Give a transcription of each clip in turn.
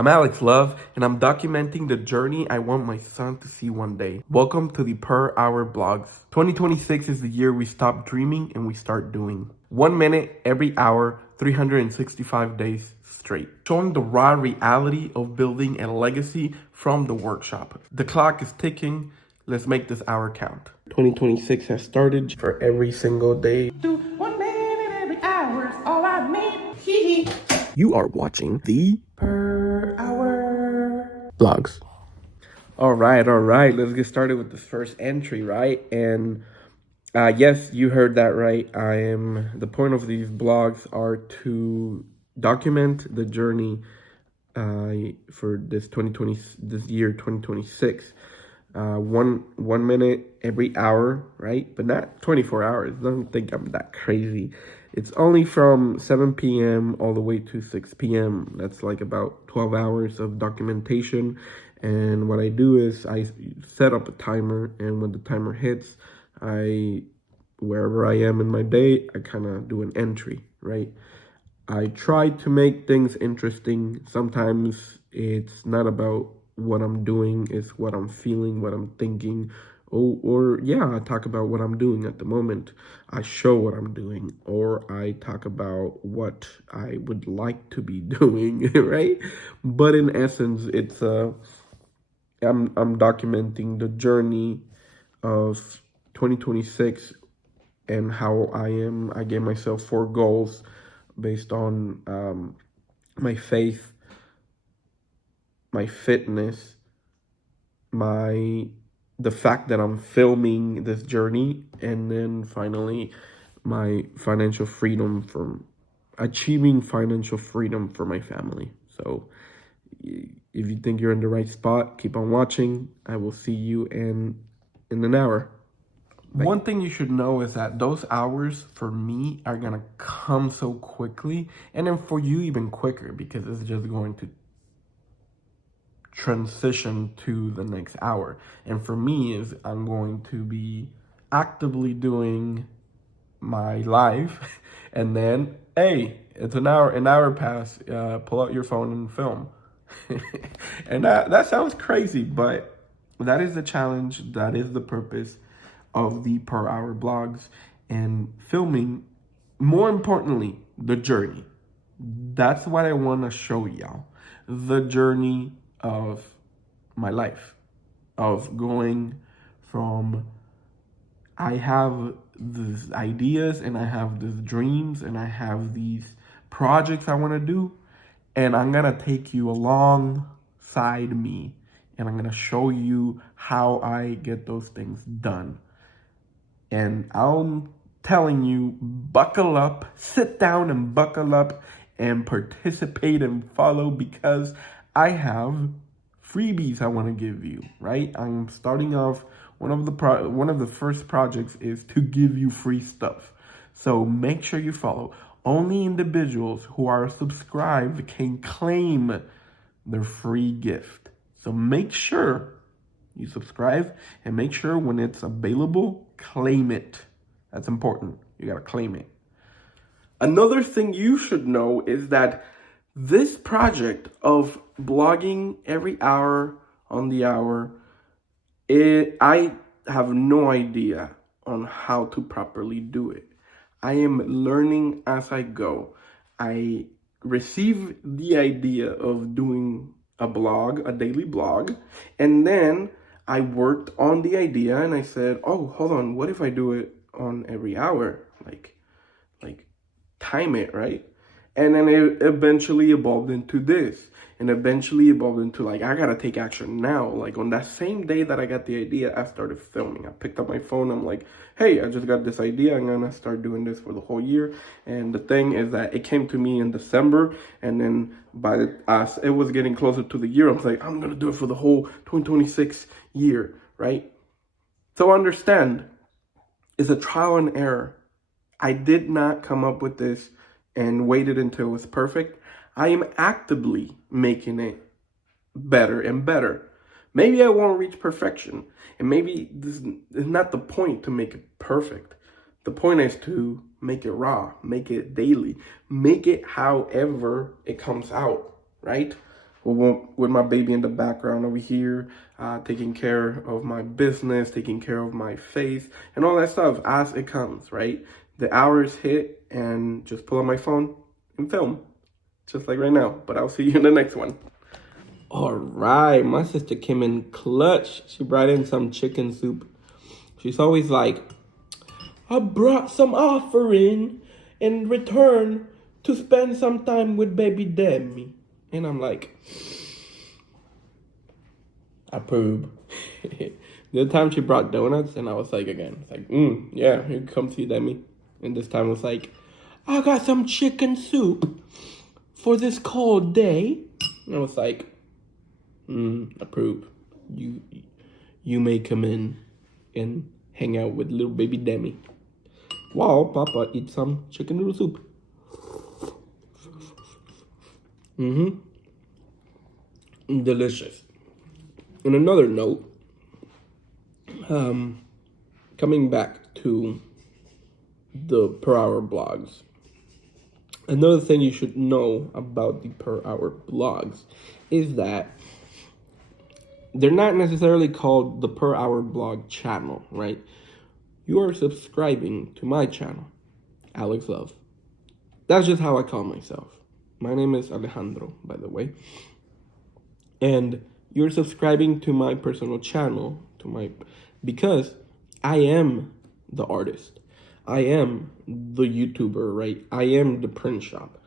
I'm Alex Love, and I'm documenting the journey I want my son to see one day. Welcome to the Per Hour Blogs. 2026 is the year we stop dreaming and we start doing. 1 minute every hour, 365 days straight. Showing the raw reality of building a legacy from the workshop. The clock is ticking. Let's make this hour count. 2026 has started for every single day. Do 1 minute every hour is all I need. Hee hee. You are watching the Per hour blogs. All right. Let's get started with this first entry, right? And yes, you heard that right. The point of these blogs are to document the journey for this year 2026. 1 minute every hour, right? But not 24 hours. Don't think I'm that crazy. It's only from 7 p.m. all the way to 6 p.m. That's like about 12 hours of documentation. And what I do is I set up a timer, and when the timer hits, wherever I am in my day, I kind of do an entry, right? I try to make things interesting. Sometimes it's not about what I'm doing, it's what I'm feeling, what I'm thinking. I talk about what I'm doing at the moment. I show what I'm doing, or I talk about what I would like to be doing, right? But in essence, it's I'm documenting the journey of 2026 and how I am. I gave myself 4 goals based on my faith, my fitness, the fact that I'm filming this journey, and then finally my financial freedom from achieving financial freedom for my family. So if you think you're in the right spot, keep on watching. I will see you in an hour. Bye. One thing you should know is that those hours for me are gonna come so quickly, and then for you even quicker, because it's just going to transition to the next hour. And for me is I'm going to be actively doing my life, and then it's an hour pass, pull out your phone and film. And that sounds crazy, but that is the challenge, that is the purpose of the Per Hour blogs, and filming, more importantly, the journey. That's what I want to show y'all, the journey of my life, of going from I have these ideas and I have these dreams and I have these projects I want to do, and I'm gonna take you alongside me, and I'm gonna show you how I get those things done. And I'm telling you, buckle up, sit down and buckle up and participate and follow, because I have freebies I want to give you, right? I'm starting off, one of the first projects is to give you free stuff. So make sure you follow. Only individuals who are subscribed can claim their free gift. So make sure you subscribe, and make sure when it's available, claim it. That's important. You got to claim it. Another thing you should know is that this project of blogging every hour on the hour, I have no idea on how to properly do it. I am learning as I go. I received the idea of doing a daily blog, and then I worked on the idea and I said, oh, hold on, what if I do it on every hour? Like time it, right? And then it eventually evolved into this, and eventually evolved into I gotta take action now. Like on that same day that I got the idea, I started filming. I picked up my phone. I'm like, hey, I just got this idea. I'm gonna start doing this for the whole year. And the thing is that it came to me in December, and then as it was getting closer to the year, I was like, I'm gonna do it for the whole 2026 year, right? So understand, it's a trial and error. I did not come up with this and waited until it was perfect. I am actively making it better and better. Maybe I won't reach perfection, and maybe this is not the point to make it perfect. The point is to make it raw, make it daily, make it however it comes out, right? with my baby in the background over here, taking care of my business, taking care of my faith, and all that stuff as it comes, right? The hours hit and just pull out my phone and film, just like right now. But I'll see you in the next one. All right, my sister came in clutch. She brought in some chicken soup. She's always like, I brought some offering in return to spend some time with baby Demi. And I'm like, approve. The other time she brought donuts, and I was like, again, it's like, yeah, here come see Demi. And this time it was like, I got some chicken soup for this cold day. And I was like, approve. You may come in and hang out with little baby Demi while Papa eats some chicken noodle soup. Delicious. On another note, coming back to the per hour blogs. Another thing you should know about the per hour blogs is that they're not necessarily called the per hour blog channel, right? You are subscribing to my channel, Aleexx Love. That's just how I call myself. My name is Alejandro, by the way. And you're subscribing to my personal channel, because I am the artist. I am the YouTuber, right? I am the print shop.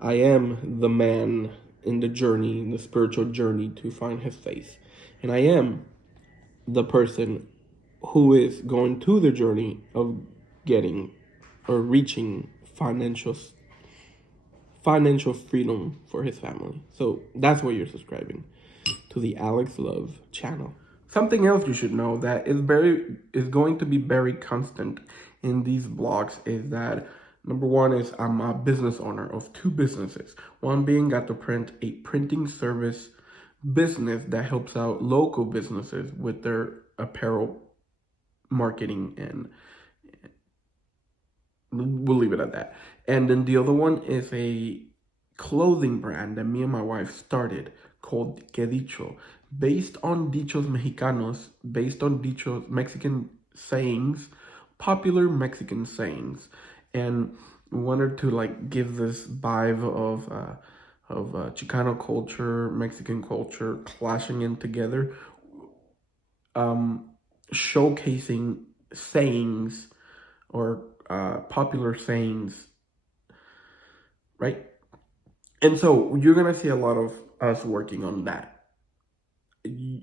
I am the man in the journey, in the spiritual journey to find his faith. And I am the person who is going through the journey of getting or reaching financial freedom for his family. So that's why you're subscribing to the Aleexx Love channel. Something else you should know that is going to be very constant in these blogs is that number one is I'm a business owner of two businesses. One being Got to Print, a printing service business that helps out local businesses with their apparel marketing, and we'll leave it at that. And then the other one is a clothing brand that me and my wife started called Que Dicho, based on dichos mexicanos, based on dichos Mexican sayings, popular Mexican sayings, and we wanted to like give this vibe of Chicano culture, Mexican culture clashing in together, showcasing sayings or popular sayings, right? And so you're gonna see a lot of us working on that. You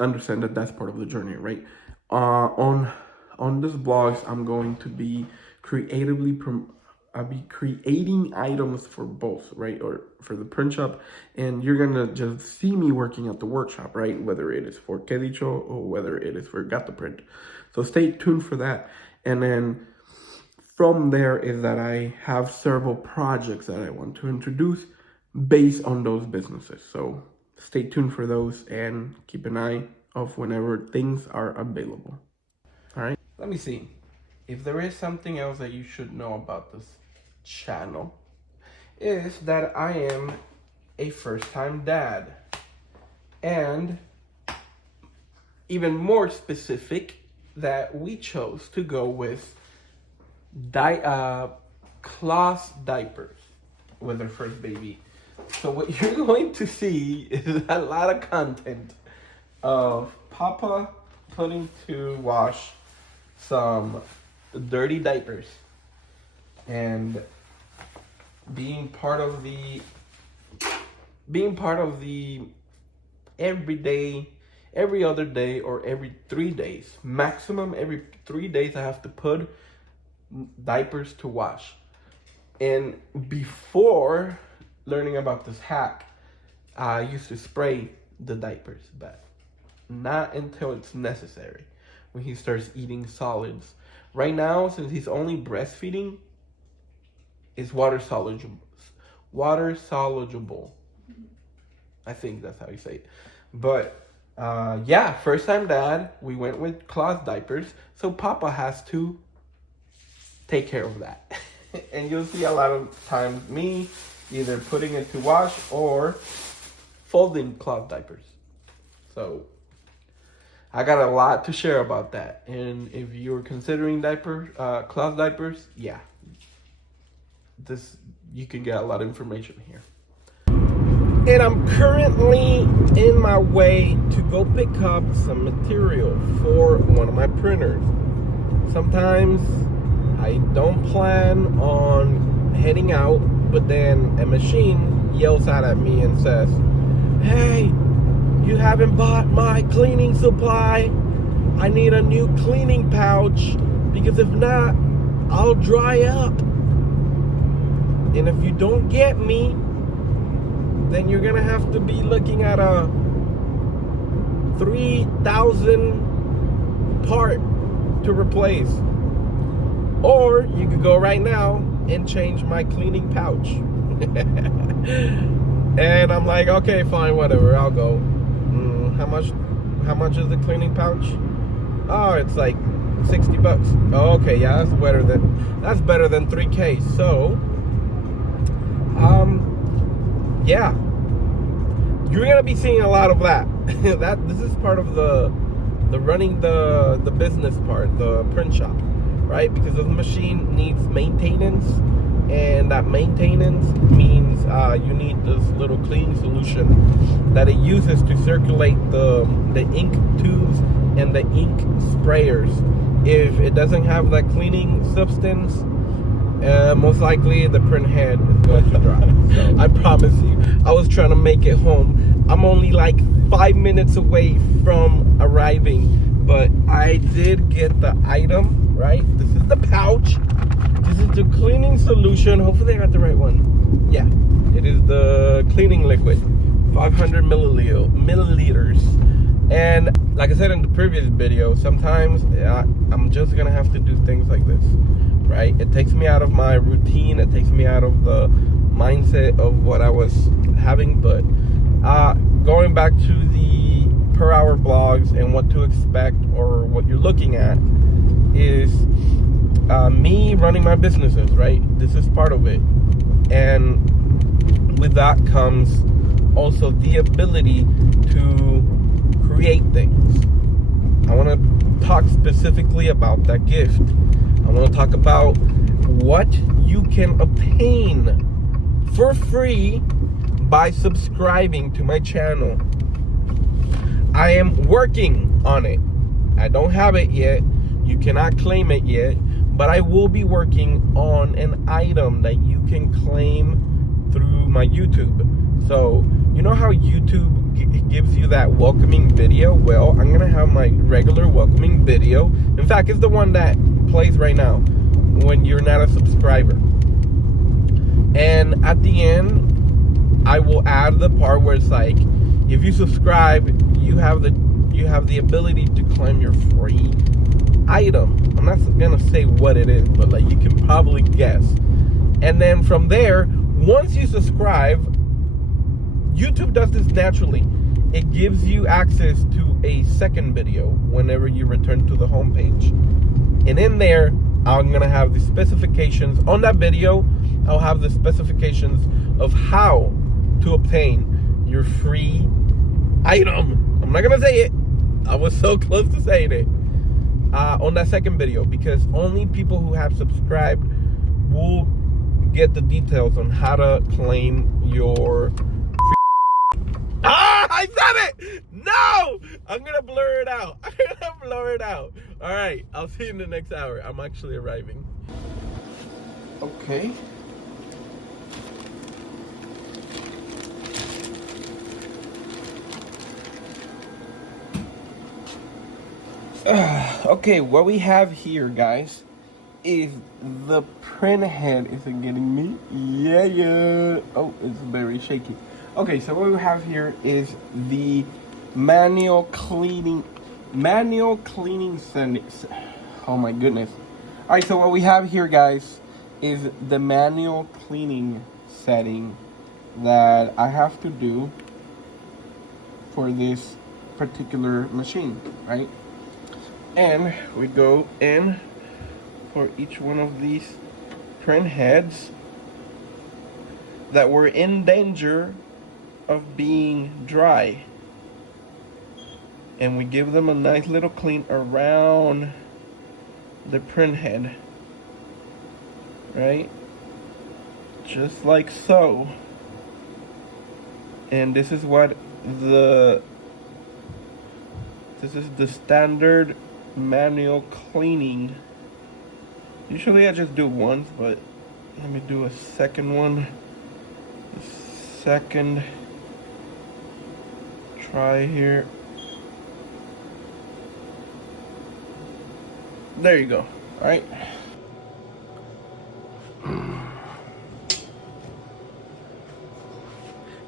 understand that that's part of the journey, right? On this blogs, I'm going to be I'll be creating items for both, right? Or for the print shop, and you're gonna just see me working at the workshop, right? Whether it is for Que Dicho or whether it is for Got to Print. So stay tuned for that. And then from there is that I have several projects that I want to introduce based on those businesses. So stay tuned for those and keep an eye of whenever things are available. All right. Let me see. If there is something else that you should know about this channel, is that I am a first-time dad. And even more specific, that we chose to go with cloth diapers with our first baby. So what you're going to see is a lot of content of Papa putting to wash some dirty diapers and being part of the every other day or every 3 days, maximum every 3 days, I have to put diapers to wash. And before learning about this hack, I used to spray the diapers, but not until it's necessary, when he starts eating solids. Right now, since he's only breastfeeding, it's water soluble. I think that's how you say it. But yeah, first time dad, we went with cloth diapers, so Papa has to take care of that. And you'll see a lot of times me either putting it to wash or folding cloth diapers. So I got a lot to share about that. And if you're considering cloth diapers, yeah, you can get a lot of information here. And I'm currently in my way to go pick up some material for one of my printers. Sometimes I don't plan on heading out, but then a machine yells out at me and says, "Hey, you haven't bought my cleaning supply. I need a new cleaning pouch, because if not, I'll dry up. And if you don't get me, then you're gonna have to be looking at a 3,000 part to replace. Or you could go right now and change my cleaning pouch." And I'm like, okay, fine, whatever, I'll go. How much is the cleaning pouch? Oh, it's like $60. Oh, okay, yeah, that's better than $3K. So yeah, you're gonna be seeing a lot of that. This is part of the running the business part, the print shop, right? Because the machine needs maintenance, and that maintenance means you need this little cleaning solution that it uses to circulate the ink tubes and the ink sprayers. If it doesn't have that cleaning substance, most likely the print head is going to dry. So I promise you, I was trying to make it home. I'm only like 5 minutes away from arriving, but I did get the item, right? This is the pouch. This is the cleaning solution. Hopefully I got the right one. Yeah, it is the cleaning liquid, 500 milliliters. And like I said in the previous video, sometimes I'm just gonna have to do things like this, right? It takes me out of my routine. It takes me out of the mindset of what I was having. But going back to the per hour blogs and what to expect, or what you're looking at, is me running my businesses, right? This is part of it. And with that comes also the ability to create things. I want to talk specifically about that gift. I want to talk about what you can obtain for free by subscribing to my channel. I am working on it. I don't have it yet. You cannot claim it yet, but I will be working on an item that you can claim through my YouTube. So, you know how YouTube gives you that welcoming video? Well, I'm gonna have my regular welcoming video. In fact, it's the one that plays right now when you're not a subscriber. And at the end, I will add the part where it's like, if you subscribe, you have the ability to claim your free item. I'm not gonna say what it is, but like you can probably guess. And then from there, once you subscribe, YouTube does this naturally. It gives you access to a second video whenever you return to the homepage. And in there, I'm gonna have the specifications on that video. I'll have the specifications of how to obtain your free item. I'm not gonna say it. I was so close to saying it. On that second video, because only people who have subscribed will get the details on how to claim your I said it! No! I'm gonna blur it out. All right, I'll see you in the next hour. I'm actually arriving. Okay. Okay, what we have here, guys, is the print head. Is it getting me? Yeah. Oh, it's very shaky. Okay, so what we have here is the manual cleaning setting. Oh my goodness. All right, so what we have here, guys, is the manual cleaning setting that I have to do for this particular machine, right? And we go in for each one of these print heads that were in danger of being dry. And we give them a nice little clean around the print head. Right? Just like so. And this is the standard manual cleaning. Usually I just do once, but let me do a second one. Second try here. There you go. All right.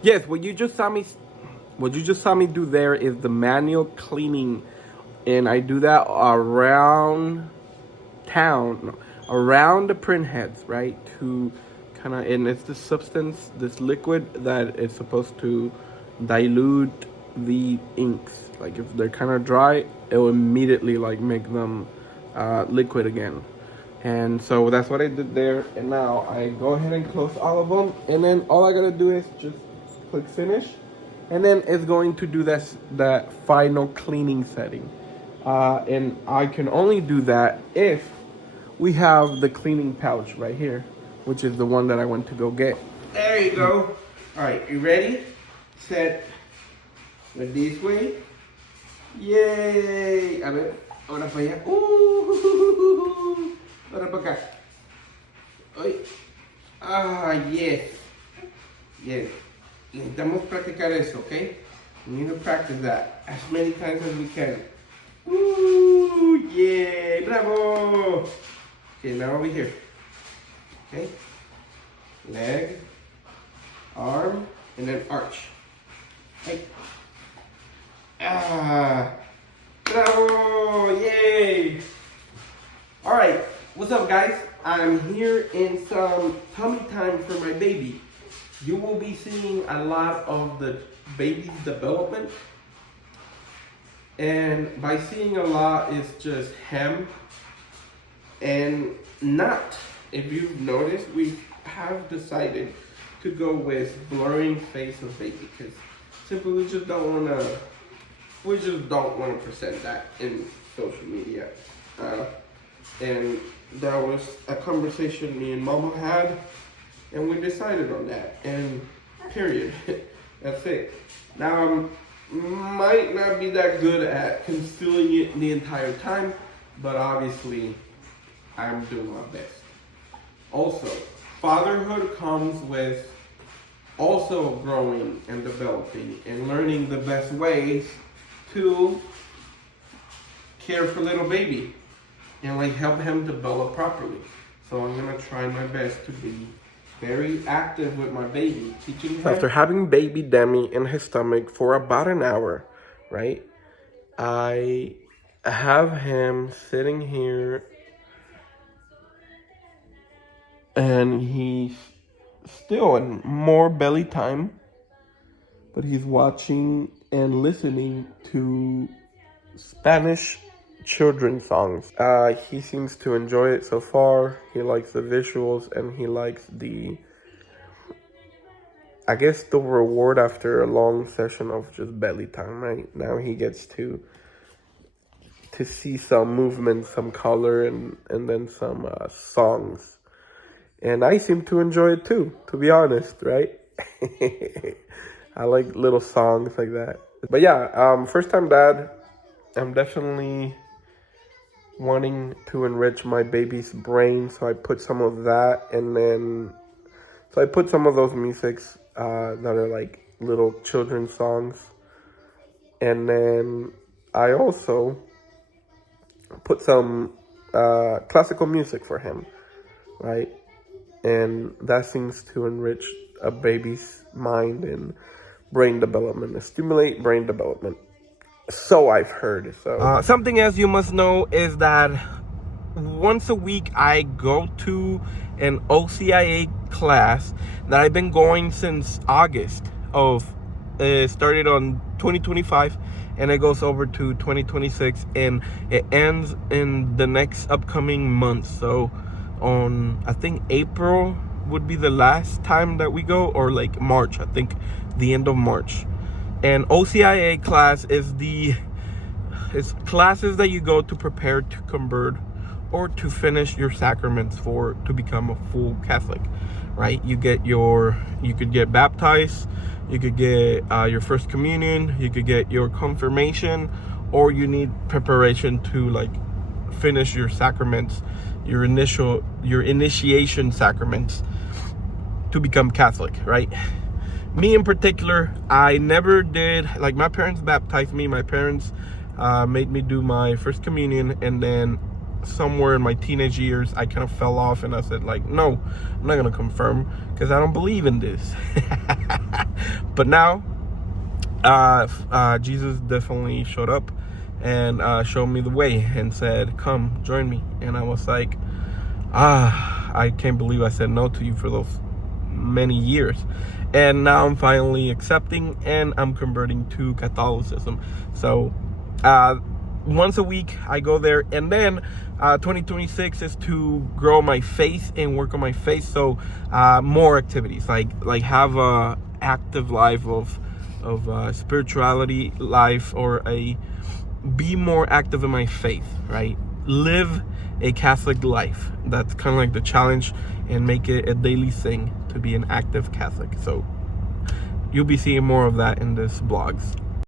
Yes, what you just saw me do there is the manual cleaning, and I do that around town, around the print heads, right? To kind of, and it's the substance, this liquid that is supposed to dilute the inks. Like if they're kind of dry, it will immediately like make them liquid again. And so that's what I did there. And now I go ahead and close all of them, and then all I gotta do is just click finish, and then it's going to do that final cleaning setting. And I can only do that if we have the cleaning pouch right here, which is the one that I went to go get. There you go. All right, you ready? Set. With this way. Yay! A ver, ahora para allá. Ahora para acá. Ay. Ah, yes. Yes. Necesitamos practicar eso, okay? We need to practice that as many times as we can. Yay! Bravo! Okay, now over here. Okay? Leg, arm, and then arch. Hey. Ah! Bravo! Yay! Alright, what's up, guys? I'm here in some tummy time for my baby. You will be seeing a lot of the baby's development. And by seeing a lot, it's just him. And not, if you've noticed, we have decided to go with blurring face of baby, because simply we just don't want to present that in social media. And that was a conversation me and Mama had, and we decided on that, and period. That's it. Now might not be that good at concealing it the entire time, but obviously I'm doing my best. Also, fatherhood comes with also growing and developing and learning the best ways to care for little baby and like help him develop properly. So I'm gonna try my best to be very active with my baby, teaching him. After having baby Demi in his stomach for about an hour, right? I have him sitting here, and he's still in more belly time, but he's watching and listening to Spanish children's songs. He seems to enjoy it so far. He likes the visuals, and he likes the reward after a long session of just belly time, right? Now he gets to see some movement, some color, and then some songs. And I seem to enjoy it too, to be honest, right? I like little songs like that. But yeah, first time dad, I'm definitely wanting to enrich my baby's brain, so I put some of that, and then I put some of those musics that are like little children's songs, and then I also put some classical music for him, right? And that seems to enrich a baby's mind and brain development, stimulate brain development. So I've heard. So something else you must know is that once a week I go to an OCIA class that I've been going since August of started on 2025, and it goes over to 2026, and it ends in the next upcoming month. So on, I think, April would be the last time that we go, or like March, I think the end of March. And OCIA class is classes that you go to prepare to convert or to finish your sacraments to become a full Catholic, right? You could get baptized, you could get your first communion, you could get your confirmation, or you need preparation to like finish your sacraments, your initiation sacraments to become Catholic, right? Me in particular, I never did, like, my parents baptized me. My parents made me do my first communion, and then somewhere in my teenage years I kind of fell off, and I said, like, no, I'm not gonna confirm because I don't believe in this. But now Jesus definitely showed up and showed me the way and said, come join me. And I was like, I can't believe I said no to you for those many years. And now I'm finally accepting, and I'm converting to Catholicism. So once a week I go there, and then 2026 is to grow my faith and work on my faith. So more activities, like have a active life of spirituality life, or be more active in my faith, right? Live a Catholic life. That's kind of like the challenge, and make it a daily thing to be an active Catholic. So you'll be seeing more of that in this vlogs.